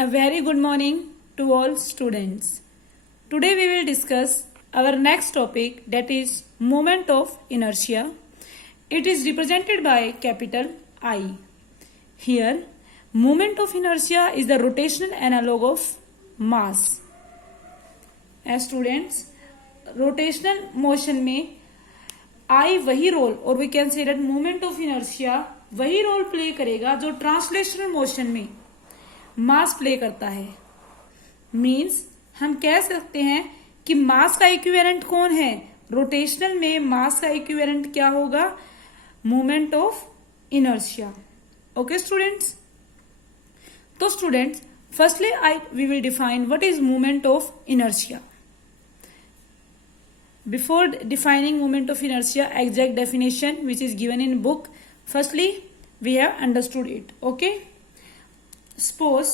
A very good morning to all students. Today we will discuss our next topic, that is moment of inertia. It is represented by capital I. Here, moment of inertia is the rotational analog of mass. As students, rotational motion में I वही role, और we can say that moment of inertia वही role play करेगा जो translational motion में मास play करता है. Means हम कह सकते हैं कि मास का इक्विवेलेंट कौन है. रोटेशनल में मास का इक्विवेलेंट क्या होगा? Moment of inertia. Okay students. तो students, firstly we will define what is moment of inertia. Before defining moment of inertia, exact definition which is given in book, firstly we have understood it. Okay, suppose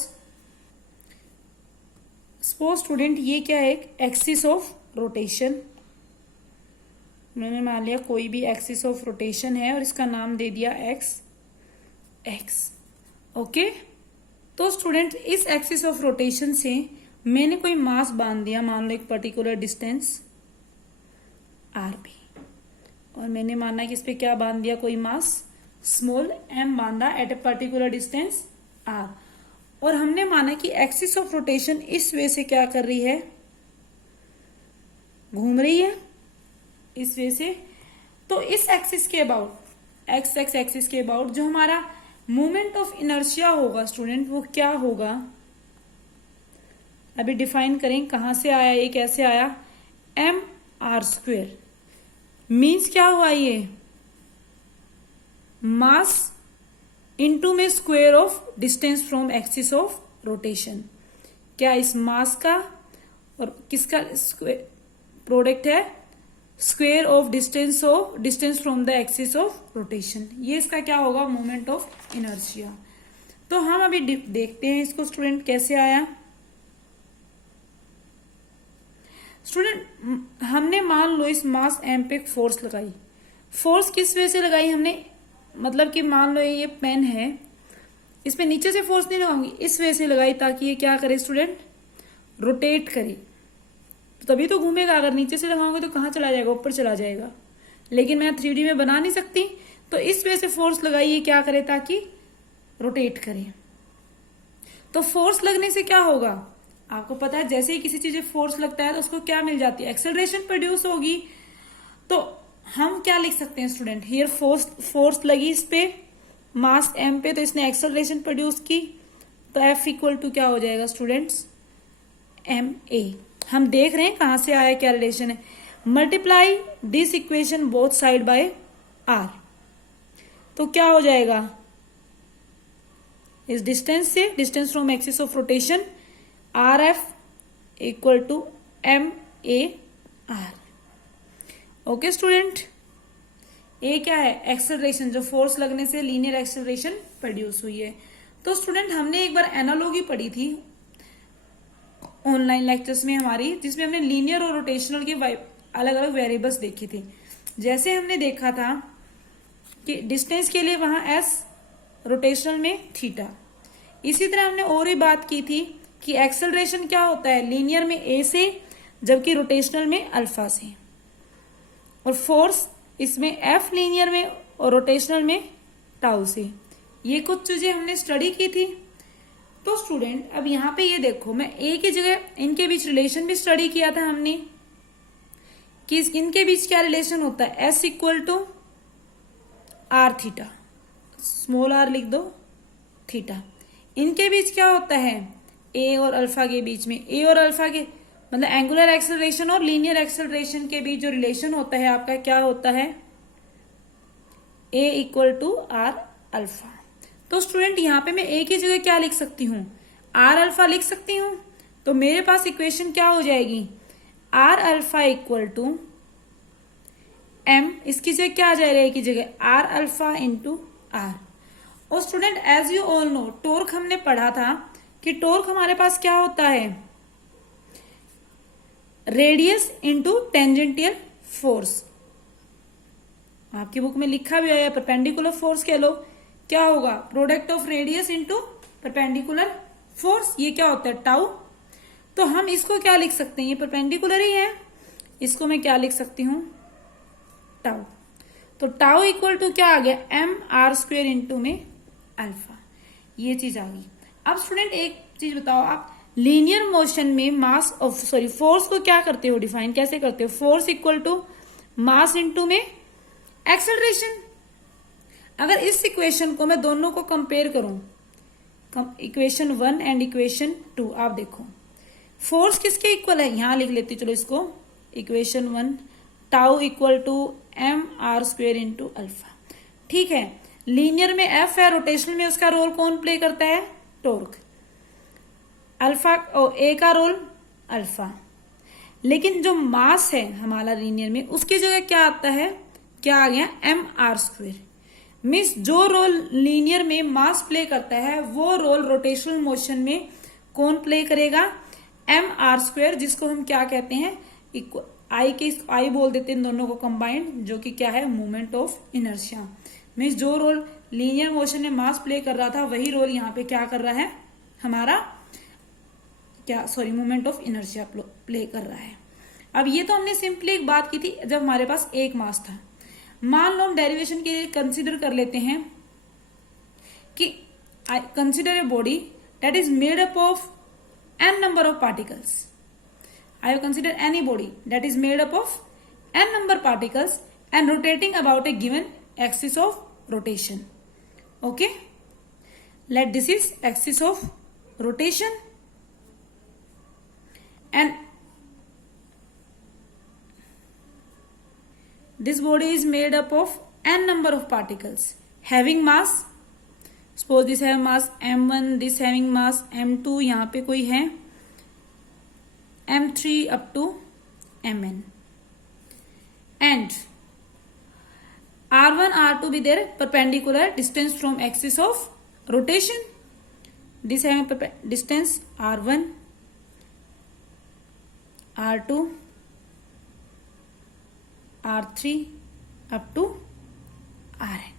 student ये क्या है? एक axis of rotation. मैंने मान लिया कोई भी axis of rotation है और इसका नाम दे दिया एक्स. ओके, तो स्टूडेंट इस एक्सिस ऑफ रोटेशन से मैंने कोई मास बांध दिया, मान लो एक पर्टिकुलर डिस्टेंस RB, और मैंने माना कि इस पे क्या बांध दिया, कोई मास स्मॉल m बांधा at a particular distance R, और हमने माना कि एक्सिस ऑफ रोटेशन इस वे से क्या कर रही है, घूम रही है इस वे से. तो इस एक्सिस के अबाउट, एक्स एक्सिस के अबाउट जो हमारा मोमेंट ऑफ इनर्शिया होगा स्टूडेंट, वो क्या होगा? अभी डिफाइन करें कहां से आया, ये कैसे आया. mr². मीन्स क्या हुआ, ये मास इनटू में square of distance from axis of rotation. क्या इस मास का और किसका प्रोडक्ट है? Square of distance from the axis of rotation. ये इसका क्या होगा? Moment of inertia. तो हम अभी देखते हैं इसको स्टूडेंट कैसे आया. स्टूडेंट, हमने मान लो इस मास एम पे फोर्स लगाई. फोर्स किस वजह से लगाई हमने? मतलब कि मान लो ये पेन है, इस पे नीचे से फोर्स नहीं लगाऊंगी, इस वजह से लगाई ताकि ये क्या करे स्टूडेंट, रोटेट करे. तो तभी तो घूमेगा. अगर नीचे से लगाऊंगे तो कहाँ चला जाएगा? ऊपर चला जाएगा. लेकिन मैं 3D में बना नहीं सकती, तो इस वजह से फोर्स लगाई, ये क्या करे, ताकि रोटेट करे. तो फोर्स लगने से क्या होगा? आपको पता है जैसे ही किसी चीज फोर्स लगता है तो उसको क्या मिल जाती है? एक्सेलरेशन प्रोड्यूस होगी. तो हम क्या लिख सकते हैं स्टूडेंट, हियर फोर्स लगी इस पे मास m पे, तो इसने एक्सेलरेशन प्रोड्यूस की. तो F इक्वल टू क्या हो जाएगा स्टूडेंट्स? ma. हम देख रहे हैं कहां से आया, क्या रिलेशन है. Multiply this equation both side by r. तो क्या हो जाएगा? इस डिस्टेंस से, distance from axis of rotation, RF equal to MAR. Okay student, ये क्या है? एक्सेलरेशन, जो फोर्स लगने से लीनियर एक्सेलरेशन प्रोड्यूस हुई है. तो स्टूडेंट, हमने एक बार एनालॉजी पढ़ी थी ऑनलाइन लेक्चर्स में हमारी, जिसमें हमने लीनियर और रोटेशनल के अलग अलग वेरिएबल्स देखी थी. जैसे हमने देखा था कि डिस्टेंस के लिए वहां S, रोटेशनल में थीटा. इसी तरह हमने और भी बात की थी कि एक्सेलरेशन क्या होता है, लीनियर में A से, जबकि रोटेशनल में अल्फा से. और फोर्स इसमें F लीनियर में और रोटेशनल में टाउ से. ये कुछ चीजें हमने स्टडी की थी. तो स्टूडेंट, अब यहाँ पे ये देखो, मैं A की जगह इनके बीच रिलेशन भी स्टडी किया था हमने कि इनके बीच क्या रिलेशन होता है. S इक्वल टू R थीटा, स्मॉल r लिख दो, थीटा. इनके बीच क्या होता है? A और अल्फा के बीच में, A और अल्फा के मतलब एंगुलर एक्सेलरेशन और लीनियर एक्सेलरेशन के बीच जो रिलेशन होता है आपका, क्या होता है? A equal to R alpha. तो स्टूडेंट, यहाँ पे मैं A की जगह क्या लिख सकती हूँ? R अल्फा लिख सकती हूँ. तो मेरे पास इक्वेशन क्या हो जाएगी? R alpha equal to M, इसकी जगह क्या आ जाएगा? A की जगह R अल्फा इंटू R. और student, as you all know, torque हमने पढ़ा था कि टॉर्क हमारे पास क्या होता है? Radius into tangential force. आपकी बुक में लिखा भी है, परपेंडिकुलर फोर्स कह लो. क्या होगा? Product of radius into perpendicular force, ये क्या होता है टाउ। तो हम इसको क्या लिख सकते हैं, ये परपेंडिकुलर ही है, इसको मैं क्या लिख सकती हूं, टाउ। तो टाउ इक्वल टू क्या आ गया, एम आर स्क्वेयर इंटू में अल्फा, ये चीज आ गई। अब स्टूडेंट एक चीज बताओ, आप लीनियर मोशन में मास ऑफ फोर्स को क्या करते हो, डिफाइन कैसे करते हो, force equal to mass into में एक्सेलरेशन। अगर इस इक्वेशन को मैं दोनों को कंपेयर करूं, इक्वेशन 1 एंड इक्वेशन 2, आप देखो फोर्स किसके इक्वल है, यहां लिख लेती चलो इसको, equation 1 tau equal to M R square into alpha. ठीक है, लीनियर में एफ है, रोटेशनल में उसका रोल कौन प्ले करता है, टॉर्क। अल्फा ए का रोल अल्फा। लेकिन जो मास है हमारा लीनियर में, उसकी जगह क्या आता है, क्या आ गया, एम आर स्क्वेयर। मीन्स जो रोल लीनियर में मास प्ले करता है वो रोल रोटेशनल मोशन में कौन प्ले करेगा, एम आर स्क्वेयर, जिसको हम क्या कहते हैं, आई बोल देते हैं इन दोनों को कंबाइंड, जो कि क्या है, मूवमेंट ऑफ इनर्शिया। मीन्स जो रोल लीनियर मोशन में मास प्ले कर रहा था वही रोल यहाँ पे क्या कर रहा है, हमारा क्या, मूवमेंट ऑफ इनर्शिया प्ले कर रहा है। अब ये तो हमने सिंपली एक बात की थी जब हमारे पास एक मास था। मान लो हम डेरिवेशन के लिए कंसिडर कर लेते हैं कि consider a body that is made up of n number of particles. I have considered any body that is made up of n number particles and rotating about a given axis of rotation. Okay, let this is axis of rotation and this body is made up of n number of particles having mass. Suppose this have mass m1, this having mass m2, यहाँ पे कोई है m3 up to mn, and r1 r2 be their perpendicular distance from axis of rotation. This having distance r1, r2, r3 up to rn.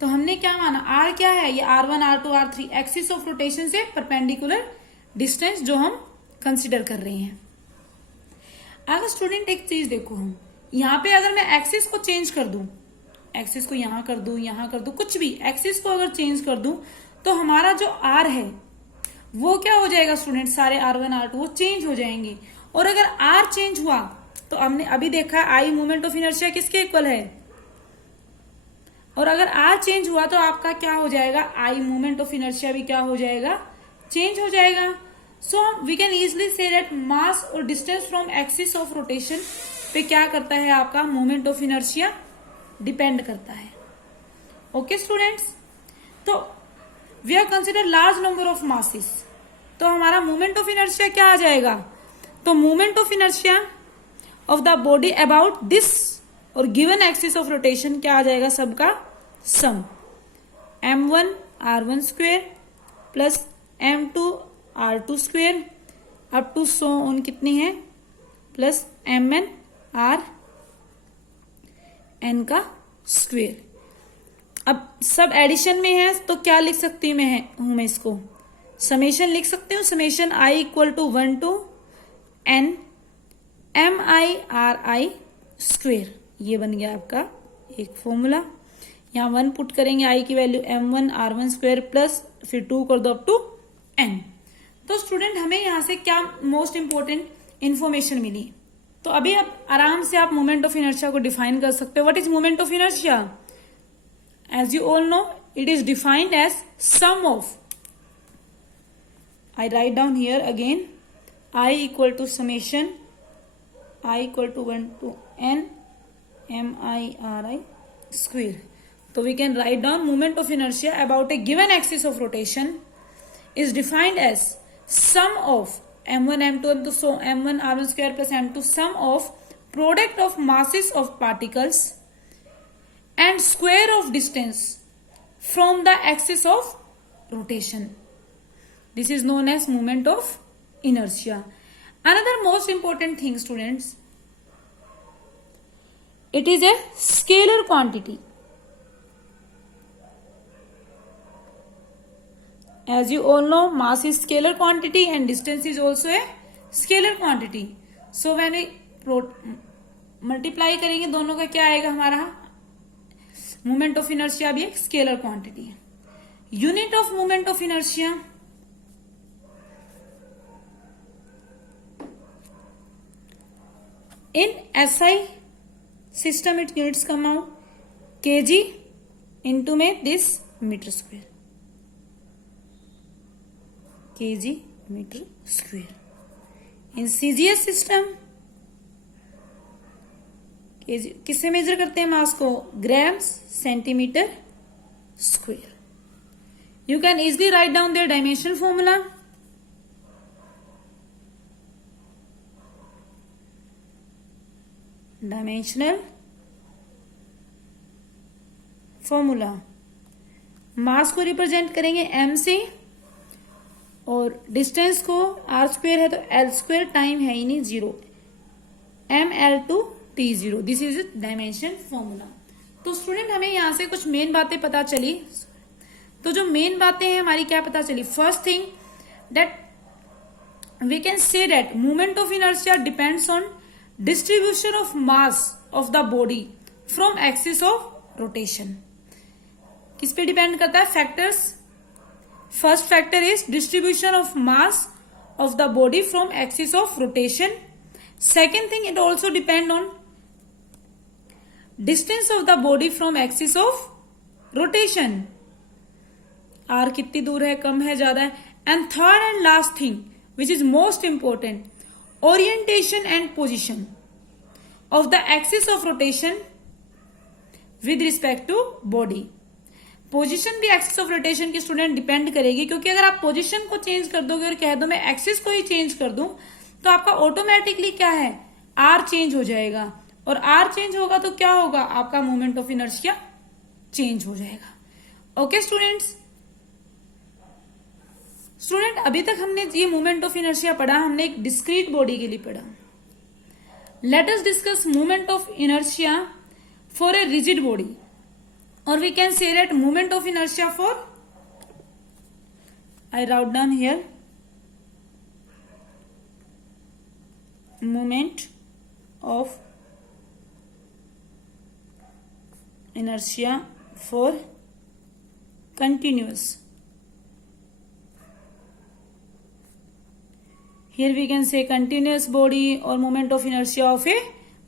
तो हमने क्या माना, r क्या है, ये r1 r2 r3 axis of rotation से perpendicular distance जो हम कंसिडर कर रहे हैं। अगर स्टूडेंट एक चीज देखो, हम यहाँ पे अगर मैं एक्सिस को चेंज कर दूं, एक्सिस को यहां कर दूं, यहां कर दूं, कुछ भी एक्सिस को अगर चेंज कर दूं तो हमारा जो r है वो क्या हो जाएगा स्टूडेंट, सारे r1 r2 वो चेंज हो जाएंगे। और अगर r चेंज हुआ तो हमने अभी देखा आई मूवमेंट ऑफ इनर्शिया किसके इक्वल है, और अगर r चेंज हुआ तो आपका क्या हो जाएगा, आई मूवमेंट ऑफ इनर्शिया भी क्या हो जाएगा, चेंज हो जाएगा। So we can easily say that mass और distance from axis of rotation पे क्या करता है, आपका मूवमेंट ऑफ इनर्शिया डिपेंड करता है। ओके स्टूडेंट्स, तो we are consider large number of masses, तो हमारा मूवमेंट ऑफ इनर्शिया क्या आ जाएगा, तो movement of inertia of the body about this और गिवन एक्सिस ऑफ रोटेशन क्या आ जाएगा, सबका sum m1 r1 square plus m2 r2 square up to so on कितनी है, प्लस mn r n का स्क्वेयर। अब सब एडिशन में है तो क्या लिख सकती हूं मैं इसको समेशन लिख सकती हूँ, summation i equal to 1 to n m i r i square. ये बन गया आपका एक फॉर्मूला। यहाँ 1 पुट करेंगे, i की value m1 r1 square plus फिर 2 कर दो अप टू n। तो स्टूडेंट हमें यहाँ से क्या मोस्ट इंपोर्टेंट इंफॉर्मेशन मिली, तो अभी आप आराम से आप मोमेंट ऑफ इनर्शिया को डिफाइन कर सकते हो। What is moment of inertia, as you all know it is defined as sum of, I write down here again I equal to summation I equal to 1 to n m I r I square. So we can write down moment of inertia about a given axis of rotation is defined as sum of m1 m2 to so m1 r1 square plus m2 sum of product of masses of particles and square of distance from the axis of rotation. This is known as moment of inertia. Another most important thing, students, it is a scalar quantity. As you all know, mass is scalar quantity and distance is also a scalar quantity. So when we multiply करेंगे दोनों का क्या आएगा हमारा, moment of inertia भी एक scalar quantity है. Unit of moment of inertia, in SI system it units come out kg into में this meter square, kg meter square. In CGS system kg किससे मेजर करते हैं मास को, grams centimetre square. You can easily write down their dimension formula. Dimensional formula, mass को represent करेंगे m से और distance को r स्क्वायर है तो l स्क्वायर टाइम है ही नहीं 0, ml to t0. This is dimension formula. तो स्टूडेंट हमें यहां से कुछ मेन बातें पता चली. तो जो मेन बातें हैं हमारी क्या पता चली, first thing that we can say that movement of inertia depends on distribution of mass of the body from axis of rotation. किस पे डिपेंड करता है, factors. First factor is distribution of mass of the body from axis of rotation. Second thing, it also depend on distance of the body from axis of rotation. R कितनी दूर है, कम है, ज्यादा है. And third and last thing which is most important, orientation and position of the axis of rotation with respect to body. Position भी axis of rotation की student depend करेगी, क्योंकि अगर आप पोजीशन को चेंज कर दोगे और कह दो मैं एक्सिस को ही चेंज कर दूं तो आपका ऑटोमेटिकली क्या है, आर चेंज हो जाएगा. और आर चेंज होगा तो क्या होगा, आपका मोमेंट ऑफ इनर्शिया चेंज हो जाएगा. ओके स्टूडेंट्स, अभी तक हमने ये मूवमेंट ऑफ इनर्शिया पढ़ा, हमने एक डिस्क्रीट बॉडी के लिए पढ़ा. Let us discuss movement of inertia for a rigid body, और we can say that movement of inertia for, I wrote down here, movement of inertia for continuous. Here we can say continuous body or moment of inertia of a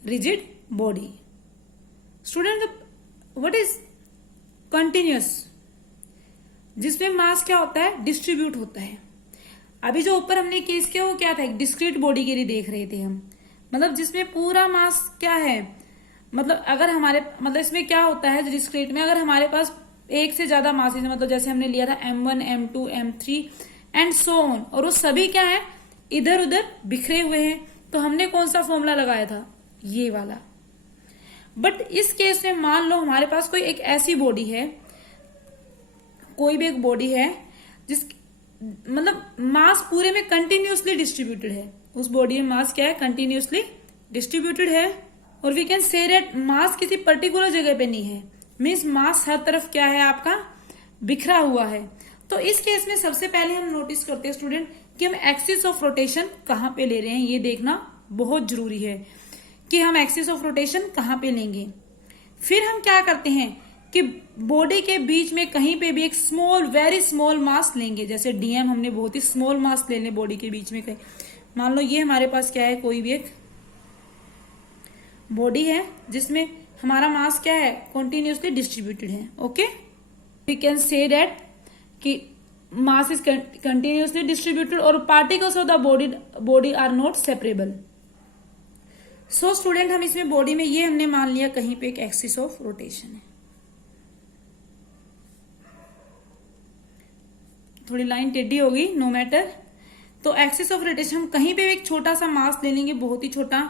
rigid body. Student, what is continuous? जिसमें मास क्या होता है, distribute होता है. अभी जो ऊपर हमने केस किया वो क्या था, एक डिस्क्रीट बॉडी के लिए देख रहे थे हम. मतलब जिसमें पूरा मास क्या है, मतलब अगर हमारे, मतलब इसमें क्या होता है डिस्क्रीट में, अगर हमारे पास एक से ज्यादा मास है, मतलब जैसे हमने लिया था m1 m2 m3 and so on, और वो सभी क्या है, इधर उधर बिखरे हुए हैं, तो हमने कौन सा फॉर्मूला लगाया था, ये वाला. बट इस केस में मान लो हमारे पास कोई एक ऐसी बॉडी है, कोई भी एक बॉडी है जिस, मतलब मास पूरे में कंटिन्यूसली डिस्ट्रीब्यूटेड है. उस बॉडी में मास क्या है, कंटिन्यूसली डिस्ट्रीब्यूटेड है. और we can say that mass किसी पर्टिकुलर जगह पे नहीं है, मीन्स मास हर तरफ क्या है आपका, बिखरा हुआ है. तो इस केस में सबसे पहले हम नोटिस करते हैं स्टूडेंट कि हम एक्सिस ऑफ रोटेशन कहां पे ले रहे हैं. ये देखना बहुत जरूरी है कि हम एक्सिस ऑफ रोटेशन कहां पे लेंगे. फिर हम क्या करते हैं कि बॉडी के बीच में कहीं पे भी एक स्मॉल, वेरी स्मॉल मास लेंगे. जैसे डीएम हमने बहुत ही स्मॉल मास ले लें बॉडी के बीच में. कहीं मान लो ये हमारे पास क्या है, कोई भी एक बॉडी है जिसमें हमारा मास क्या है, कॉन्टिन्यूसली डिस्ट्रीब्यूटेड है. Okay, we can say that कि mass is continuously distributed और particles of the body are not separable. So student, हम इसमें बॉडी में ये हमने मान लिया कहीं पे एक एक्सिस ऑफ रोटेशन है. थोड़ी लाइन टेढ़ी होगी, नो मैटर. तो एक्सिस ऑफ रोटेशन हम कहीं पे एक छोटा सा मास ले लेंगे, बहुत ही छोटा,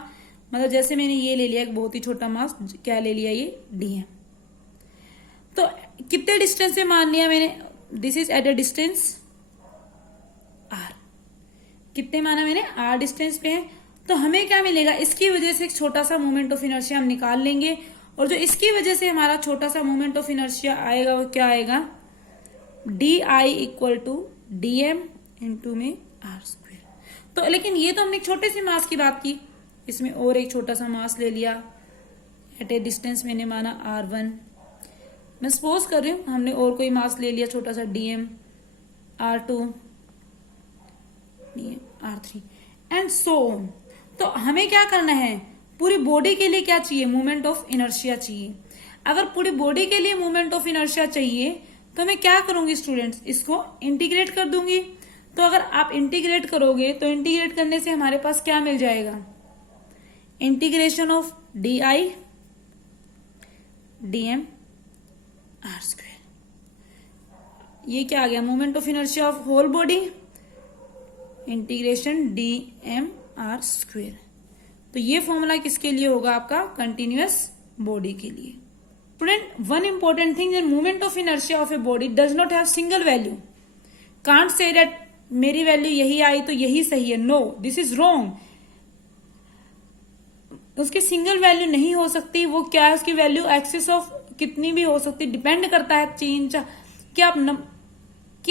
मतलब जैसे मैंने ये ले लिया एक बहुत ही छोटा मास, क्या ले लिया, ये डी है. तो कितने डिस्टेंस से मान लिया मैंने, this is at a distance R. कितने माना मैंने, आर डिस्टेंस पे है. तो हमें क्या मिलेगा, इसकी वजह से एक छोटा सा मोमेंट ऑफ इनर्शिया हम निकाल लेंगे. और जो इसकी वजह से हमारा छोटा सा मोमेंट ऑफ इनर्शिया आएगा वो क्या आएगा, D I equal to dm into में r स्क्वायर। तो लेकिन ये तो हमने एक छोटे से मास की बात की, इसमें और एक छोटा सा मास ले लिया, एट ए डिस्टेंस मैंने माना r1। मैं सपोज कर रही हूं हमने और कोई मास ले लिया छोटा सा dm, r2, dm, r3 and so on. तो हमें क्या करना है, पूरी बॉडी के लिए क्या चाहिए, मोमेंट ऑफ इनर्शिया चाहिए। अगर पूरी बॉडी के लिए मोमेंट ऑफ इनर्शिया चाहिए तो मैं क्या करूंगी स्टूडेंट्स, इसको इंटीग्रेट कर दूंगी। तो अगर आप इंटीग्रेट करोगे तो इंटीग्रेट करने से हमारे पास क्या मिल जाएगा, integration of D I dm r square. ये क्या आ गया, moment of inertia of whole body, integration dm r square. तो ये फॉर्मूला किसके लिए होगा, आपका कंटिन्यूअस बॉडी के लिए। Student, one important thing, that moment of inertia of a body does not have single value. Can't say that मेरी value यही आई तो यही सही है, नो, दिस इज रॉन्ग। उसकी सिंगल वैल्यू नहीं हो सकती। वो क्या है, उसकी वैल्यू एक्सिस ऑफ कितनी भी हो सकती, डिपेंड करता है चेंज कि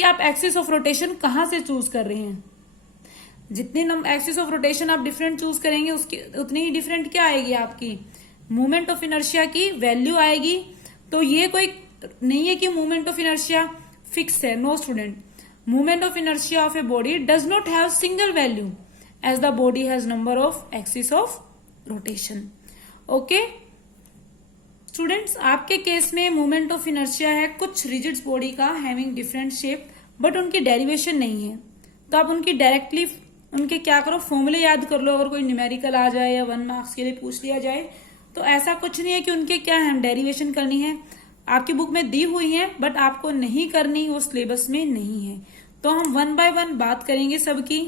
आप एक्सिस ऑफ रोटेशन कहां से चूज कर रहे हैं। जितनी एक्सिस ऑफ रोटेशन आप डिफरेंट चूज करेंगे उसकी उतनी ही डिफरेंट क्या आएगी, आपकी मोमेंट ऑफ इनर्शिया की वैल्यू आएगी। तो ये कोई नहीं है कि मोमेंट ऑफ इनर्शिया फिक्स है, no student. Moment of inertia of a body does not have single value as the body has number of axis of rotation. Okay students, आपके केस में मोमेंट ऑफ इनर्शिया है कुछ rigids body का having different shape, but उनकी derivation नहीं है। तो आप उनकी डायरेक्टली उनके क्या करो, फॉर्मूले याद कर लो। अगर कोई न्यूमेरिकल आ जाए या 1 मार्क्स के लिए पूछ लिया जाए तो ऐसा कुछ नहीं है कि उनके क्या है डेरिवेशन करनी है। आपकी बुक में दी हुई है बट आपको नहीं करनी, वो सिलेबस में नहीं है। तो हम 1 बाय 1 बात करेंगे सबकी।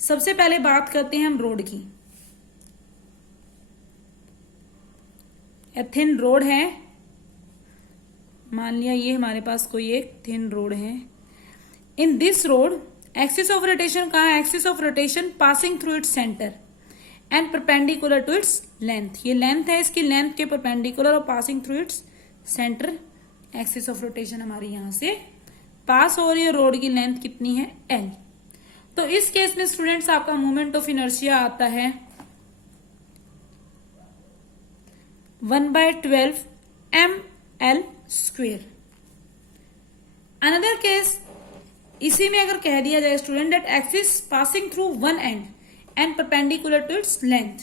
सबसे पहले बात करते हैं हम रोड की। थिन रोड है, मान लिया ये हमारे पास कोई एक थिन रोड है। In this rod axis of rotation कहाँ है, axis of rotation passing through its centre and perpendicular to its length. ये लेंथ है, इसकी लेंथ के परपेंडिकुलर और passing through its centre. Axis of rotation हमारी यहां से पास हो रही है, रोड की लेंथ कितनी है, l। तो इस केस में स्टूडेंट्स आपका मोमेंट ऑफ इनर्शिया आता है 1/12 ml स्क्वेयर। अनदर केस, इसी में अगर कह दिया जाए student that axis passing through one end and perpendicular to its length.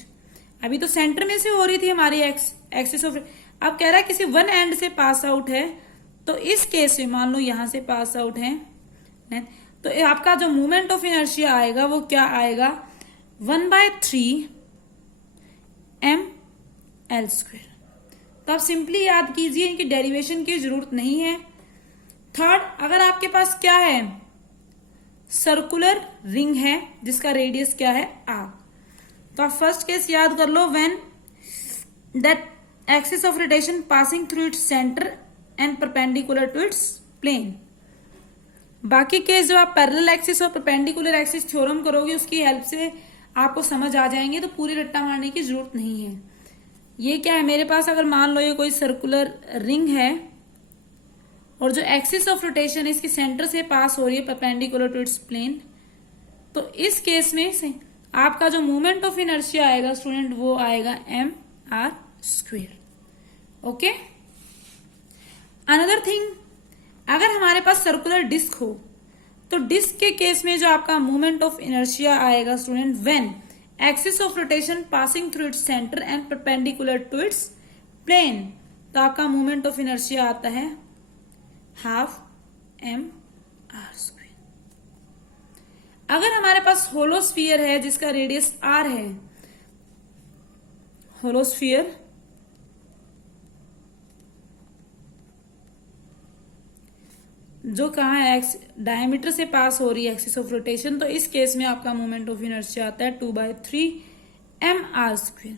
अभी तो सेंटर में से हो रही थी हमारी एक्सिस ऑफ, अब कह रहा है किसी वन एंड से पास आउट है। तो इस केस में मान लो यहां से पास आउट है, तो आपका जो मोमेंट ऑफ इनर्शिया आएगा वो क्या आएगा, 1/3 ml स्क्वेयर। तो आप सिंपली याद कीजिए, इनकी डेरिवेशन की जरूरत नहीं है। थर्ड, अगर आपके पास क्या है, सर्कुलर रिंग है जिसका रेडियस क्या है r, तो आप फर्स्ट केस याद कर लो, when that axis of rotation passing through its centre and perpendicular to its plane. बाकी केस जो आप पैरेलल एक्सिस और परपेंडिकुलर एक्सिस थ्योरम करोगे उसकी हेल्प से आपको समझ आ जाएंगे, तो पूरी रट्टा मारने की जरूरत नहीं है। ये क्या है मेरे पास, अगर मान लो ये कोई सर्कुलर रिंग है और जो एक्सिस ऑफ रोटेशन इसके सेंटर से पास हो रही है परपेंडिकुलर टू इट्स प्लेन, तो इस केस में से आपका जो मोमेंट ऑफ इनर्शिया आएगा स्टूडेंट वो आएगा mr square. Okay, another thing, अगर हमारे पास सर्कुलर डिस्क हो तो डिस्क के केस में जो आपका मोमेंट ऑफ इनर्शिया आएगा student, when axis of rotation passing through its centre and perpendicular to its plane, तो आपका मोमेंट ऑफ इनर्शिया आता है 12 mr स्क्वेयर। अगर हमारे पास होलो स्फीयर है जिसका रेडियस r है, होलो स्फीयर जो कहाँ है, डायमीटर से पास हो रही है एक्सिस ऑफ रोटेशन, तो इस केस में आपका मोमेंट ऑफ इनर्शिया आता है 2/3 mr स्क्वेयर।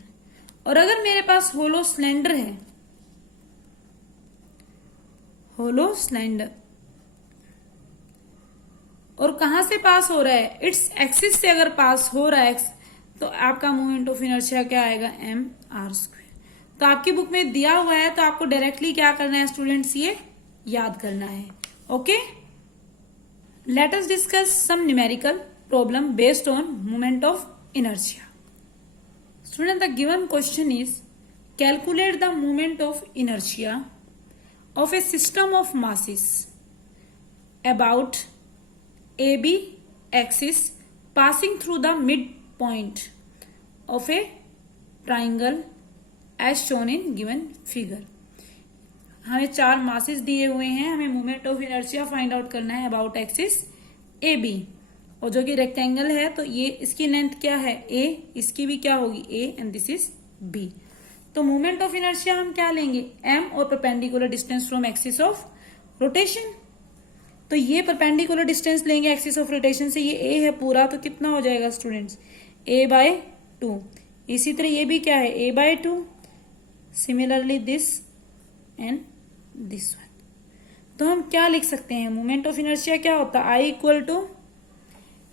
और अगर मेरे पास होलो सिलेंडर है, होलो सिलेंडर, और कहां से पास हो रहा है, इट्स एक्सिस से अगर पास हो रहा है तो आपका मोमेंट ऑफ इनर्शिया क्या आएगा, mr स्क्वेयर। तो आपकी बुक में दिया हुआ है, तो आपको डायरेक्टली क्या करना है स्टूडेंट्स, ये याद करना है। Okay, Let us discuss some numerical problem based on moment of inertia. Student, the given question is calculate the moment of inertia of a system of masses about AB axis passing through the midpoint of a triangle as shown in given figure. हमें 4 masses दिए हुए हैं, हमें moment of inertia find out करना है about axis A B, और जो कि रेक्टेंगल है तो ये इसकी लेंथ क्या है ए, इसकी भी क्या होगी ए, एंड दिस इज बी. तो मोमेंट ऑफ इनर्शिया हम क्या लेंगे एम और perpendicular distance from axis of rotation. तो ये परपेंडिकुलर डिस्टेंस लेंगे एक्सिस ऑफ रोटेशन से, ये ए है पूरा, तो कितना हो जाएगा स्टूडेंट्स a/2. इसी तरह ये भी क्या है a/2. Similarly this and this one. तो हम क्या लिख सकते हैं, मोमेंट ऑफ इनर्शिया क्या होता है I =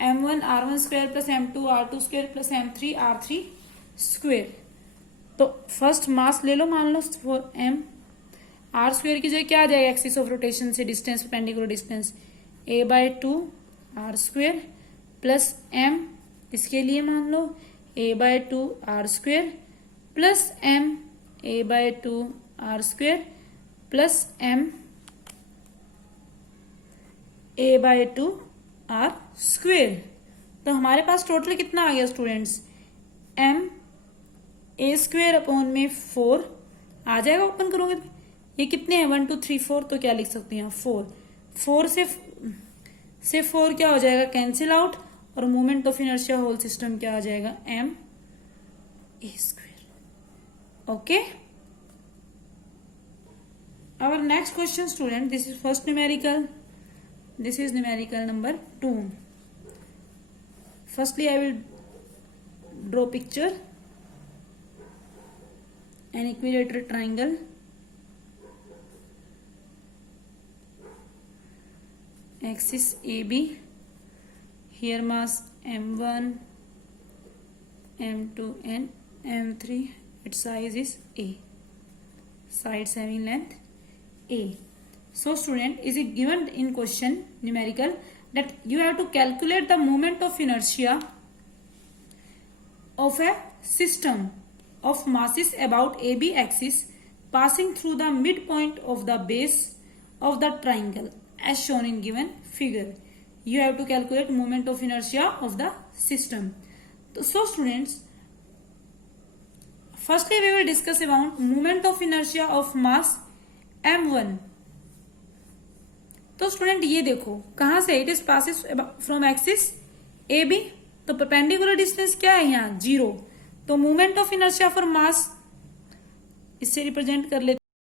m1r1² + m2r2² + m3r3². तो फर्स्ट मास ले लो, मान लो फॉर m. r² की जगह क्या आ जाएगा एक्सिस ऑफ रोटेशन से distance, perpendicular distance a/2 r² plus m, इसके लिए मान लो a/2 r² plus m a/2 r² plus m a/2 r². तो हमारे पास टोटल कितना आ गया स्टूडेंट्स m a² 4 आ जाएगा. ओपन करोगे तो ये कितने हैं 1 2 3 4, तो क्या लिख सकते हैं 4 से 4 क्या हो जाएगा कैंसिल आउट, और moment of inertia whole system क्या आ जाएगा m a². Okay. Our next question student, this is first numerical, this is numerical number 2. Firstly I will draw picture, an equilateral triangle, axis AB, here mass m1 m2 and m3, its size is a, sides having length a. So student, is it given in question numerical that you have to calculate the moment of inertia of a system of masses about AB axis passing through the midpoint of the base of the triangle as shown in given figure. You have to calculate moment of inertia of the system. So students, firstly we will discuss about moment of inertia of mass m1. तो student ये देखो कहां से, it is passes from axis A B, तो perpendicular distance क्या है यहाँ 0. तो moment of inertia for mass इससे रिप्रेजेंट कर लेते